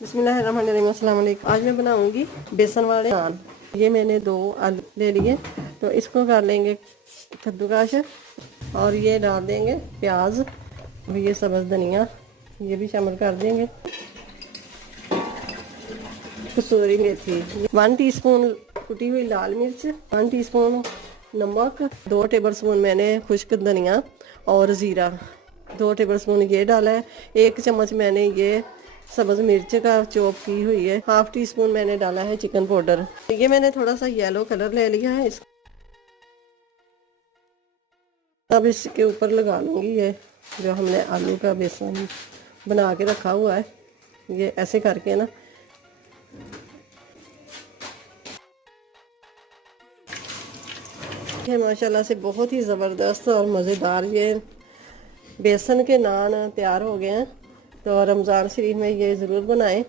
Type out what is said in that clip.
बिस्मिल्लाहिर्रहमानिर्रहीम, अस्सलाम वालेकुम। आज मैं बनाऊंगी बेसन वाले नान। ये मैंने 2 आलू ले लिए, तो इसको कर लेंगे कद्दूकश और ये डाल देंगे प्याज और ये सब्ज़ धनिया, ये भी शामिल कर देंगे। कसूरी मेथी, 1 टीस्पून कुटी हुई लाल मिर्च, 1 टीस्पून नमक, 2 टेबलस्पून मैंने खुश्क धनिया और ज़ीरा 2 टेबलस्पून ये डाला है। 1 चम्मच मैंने ये सब्ज़ मिर्च का चॉप की हुई है। 1/2 टीस्पून मैंने डाला है चिकन पाउडर। ये मैंने थोड़ा सा येलो कलर ले लिया है। अब इसके ऊपर लगा लूँगी ये जो हमने आलू का बेसन बना के रखा हुआ है, ये ऐसे करके ना ये माशाल्लाह से बहुत ही ज़बरदस्त और मज़ेदार ये बेसन के नान तैयार हो गए हैं। तो रमज़ान शरीफ में ये ज़रूर बनाएं।